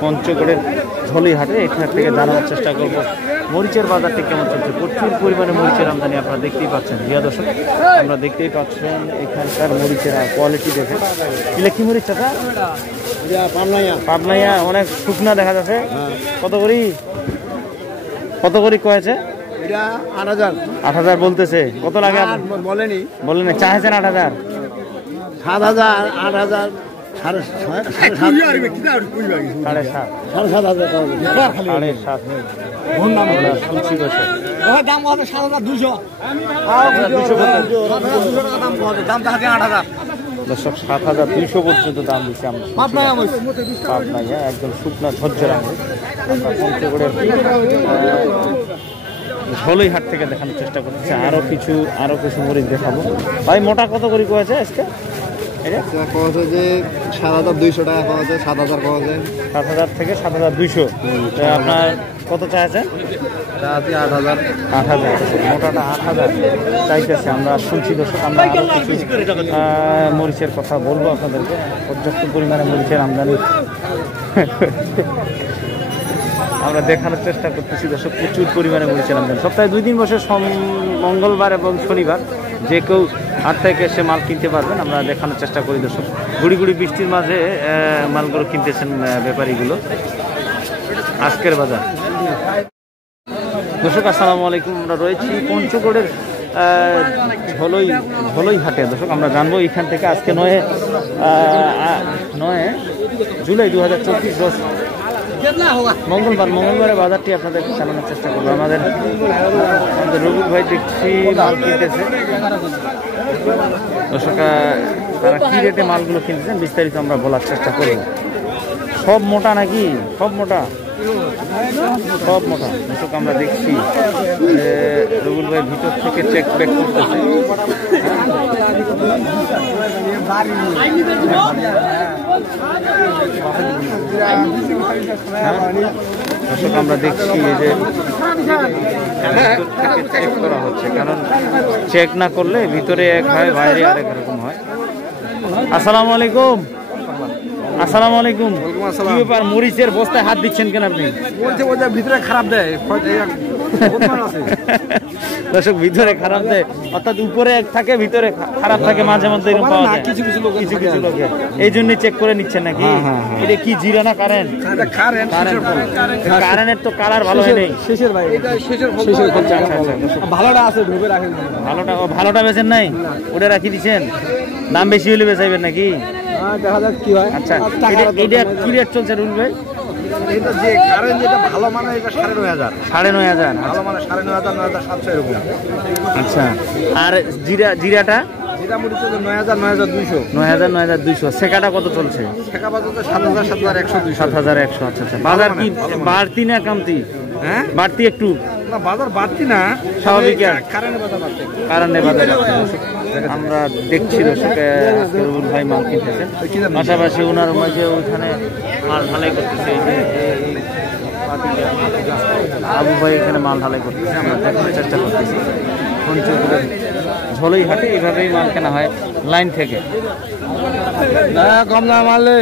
পঞ্চগড়ের ঝলিহাটে এখান থেকে জানার চেষ্টা করব মরিচের বাজারটি কেমন চলছে। প্রচুর পরিমাণে মরিচের আমদানি আপনারা দেখতেই পাচ্ছেন। প্রিয় দর্শক, আমরা দেখতেই পাচ্ছেন এখানকার মরিচের কোয়ালিটি দেখে। কি মরিচ চাচা? পাবনাইয়া অনেক শুকনা দেখা যাচ্ছে। কত করি কয়েছে? 8,000 বলতেছে। কত লাগে বলেনি? চাইছেন 8,000? 7,000, 8,000, 7,200 পর্যন্ত দাম দিচ্ছে। পাবনাইয়া একদম শুকনা ঝরঝরা পঞ্চগড়ের ঝলইহাট থেকে দেখানোর চেষ্টা করছে। আরো কিছু মরিচ দেখাবো। ভাই মোটা কত করে কয়েছে আজকে? 7,200 টাকা পাওয়া যায়। 7,000 পাওয়া যায়। 7,000 থেকে 7,200। আপনার কত চাইছেন? 8,000। মোটাটা 8,000 চাইতেছে। আমরা শুনছি দর্শক, আমরা আরো কিছু মরিচের কথা বলবো আপনাদেরকে। পর্যাপ্ত পরিমাণে মরিচের আমদানি আমরা দেখানোর চেষ্টা করতেছি দর্শক। প্রচুর পরিমাণে মরিচের আমদানি। সপ্তাহে 2 দিন বসে, মঙ্গলবার এবং শনিবার। যে কেউ হাট থেকে এসে মাল কিনতে পারবেন, আমরা দেখানোর চেষ্টা করি দর্শক। গুড়ি বৃষ্টির মাঝে মালগুলো কিনতেছেন ব্যাপারীগুলো। আজকের বাজার দর্শক, আসসালামু আলাইকুম। আমরা রয়েছি পঞ্চগড়ের ঝলই হাটে দর্শক। আমরা জানবো এখান থেকে আজকে 9 জুলাই 2024 মঙ্গলবারের বাজারটি আপনাদেরকে জানানোর চেষ্টা করবো। আমাদের রবিউল ভাই দেখছি মাল কিনতেছে দর্শক। তারা কি রেটে মালগুলো কিনতেছেন বিস্তারিত আমরা বলার চেষ্টা করব। সব মোটা নাকি? সব মোটা দর্শক। আমরা দেখছি রবিউল ভাই ভিতর থেকে চেক ব্যাক করতেছে। দর্শক আমরা দেখছি এই যে চেক করা হচ্ছে, কারণ চেক না করলে ভিতরে এক হয়, বাইরে আরেক রকম হয়। আসসালামু আলাইকুম। কি ব্যাপার, মরিচের বস্তায় হাত দিচ্ছেন কেন আপনি? ভিতরে খারাপ দেয় দর্শক, ভিতরে খারাপ দেয় অর্থাৎ উপরে এক থাকে, ভিতরে খারাপ থাকে। মাঝে মধ্যে এরকম পাওয়া যায় কিছু লোকে। এই জন্য চেক করে নিচ্ছেন নাকি? এটা কি জিরা না কারেন্ট? কারেন্টের তো কালার ভালো হয় নাই। শেষের ভাই, ভালোটা আছে, ঢুকে রাখেন। ভালোটা বেচেন নাই? ওটা রাখি দিচ্ছেন। দাম বেশি হলে বেচাইবেন নাকি? দেখা যাক কি হয়। আচ্ছা, এটা কি রেট চলছে রুল ভাই? এটা যে কারেন্ট যেটা ভালো মানে এটা 9,500। 9,500 ভালো মানে 9,500, 9,700 এরকম। আচ্ছা, আর জিরাটা? জিরা মরিচ 9,000, 9,200। 9,000, 9,200। সেকাটা কত চলছে? সেকা বাজার 7,000, 7,100, 7,100। আচ্ছা। বাজার কি বাড়তি না কমতি? হ্যাঁ, বাড়তি একটু। না, বাজার বাড়তি না, স্বাভাবিক। কারণে বাজার বাড়তি। আমরা দেখছি দর্শক রবিউল ভাই মাল কিনতেছেন, পাশাপাশি ওনার মাঝে ওইখানে মাল ঢালাই করতেছে। আবু ভাই এখানে মাল ঢালাই করতেছে। আমরা দেখানোর চেষ্টা করতেছি পঞ্চগড়ের ঝলইহাটে এইভাবেই মাল কেনা হয় লাইন থেকে। কম দাম মারলে